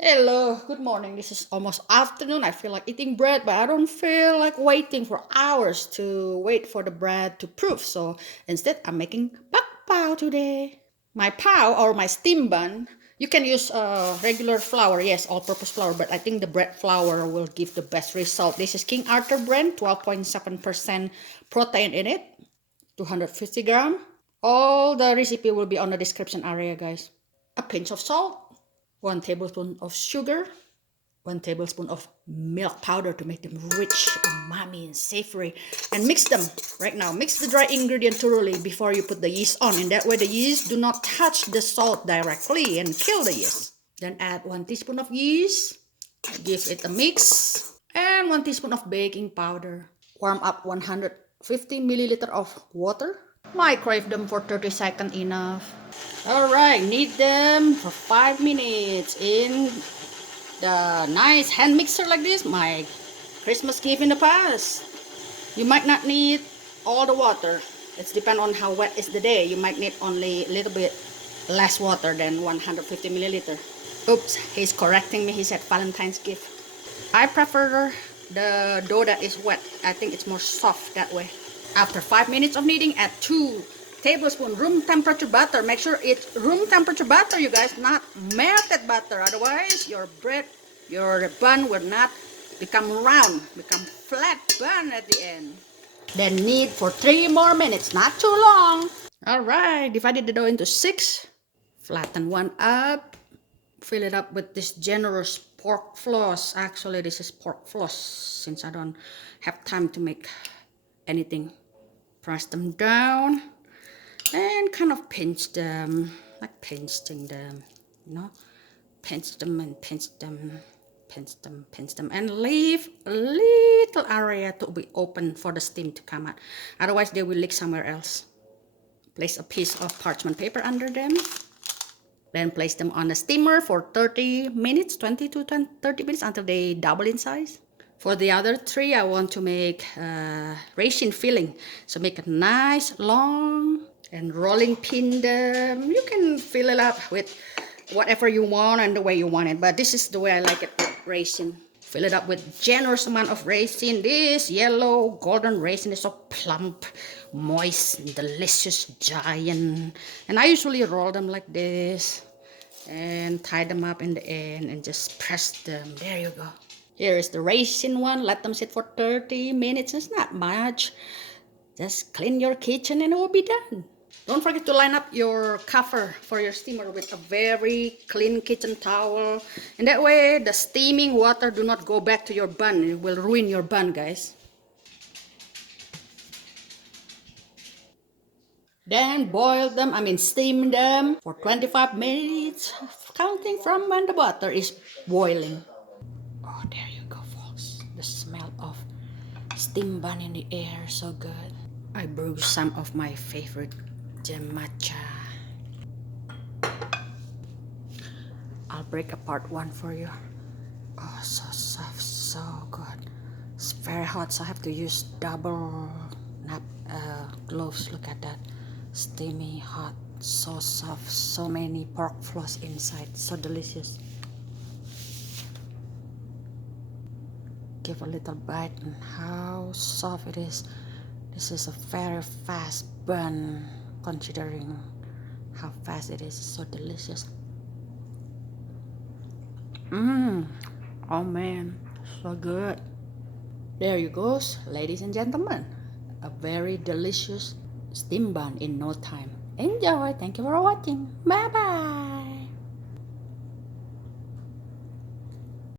Hello, good morning. This is almost afternoon. I feel like eating bread, but I don't feel like waiting for hours to wait for the bread to proof. So instead, I'm making bak pao today. My pao or my steam bun, you can use regular flour, yes, all-purpose flour, but I think the bread flour will give the best result. This is King Arthur brand, 12.7% protein in it, 250 gram. All the recipe will be on the description area, guys. A pinch of salt, 1 tablespoon of sugar, 1 tablespoon of milk powder to make them rich, umami, and savory. And mix them right now. Mix the dry ingredient thoroughly before you put the yeast on. And that way the yeast do not touch the salt directly and kill the yeast. Then add 1 teaspoon of yeast. Give it a mix. And 1 teaspoon of baking powder. Warm up 150 milliliter of water. Microwave them for 30 seconds enough. Alright, knead them for 5 minutes in the nice hand mixer like this, my Christmas gift in the past. You might not need all the water. It's depend on how wet is the day. You might need only a little bit less water than 150 milliliter. Oops, he's correcting me. He said Valentine's gift. I prefer the dough that is wet. I think it's more soft that way. After 5 minutes of kneading, add 2 tablespoon room temperature butter. Make sure it's room temperature butter, you guys, not melted butter. Otherwise, your bread, your bun will not become round, become flat bun at the end. Then knead for 3 more minutes, not too long. Alright, divided the dough into 6. Flatten one up. Fill it up with this generous pork floss. Actually, this is pork floss since I don't have time to make anything. Press them down and kind of pinch them, like pinching them, you know, pinch them and pinch them, pinch them, pinch them, and leave a little area to be open for the steam to come out. Otherwise, they will leak somewhere else. Place a piece of parchment paper under them. Then place them on a steamer for 30 minutes, 20 to 30 minutes until they double in size. For the other 3, I want to make raisin filling. So make a nice long and rolling pin them. You can fill it up with whatever you want and the way you want it. But this is the way I like it with raisin. Fill it up with generous amount of raisin. This yellow golden raisin is so plump, moist, delicious, giant. And I usually roll them like this and tie them up in the end and just press them. There you go. Here is the raisin one. Let them sit for 30 minutes. It's not much. Just clean your kitchen and it will be done. Don't forget to line up your cover for your steamer with a very clean kitchen towel. And that way the steaming water do not go back to your bun. It will ruin your bun, guys. Then boil them, steam them for 25 minutes, counting from when the butter is boiling. Oh, there you go, folks. The smell of steam bun in the air, so good. I brewed some of my favorite gem matcha. I'll break apart one for you. Oh, so soft, so good. It's very hot, so I have to use double gloves. Look at that. Steamy, hot, so soft, so many pork floss inside. So delicious. Give a little bite and how soft it is. This is a very fast bun considering how fast it is. So delicious. Oh man, so good. There you go, ladies and gentlemen. A very delicious steam bun in no time. Enjoy. Thank you for watching. Bye bye.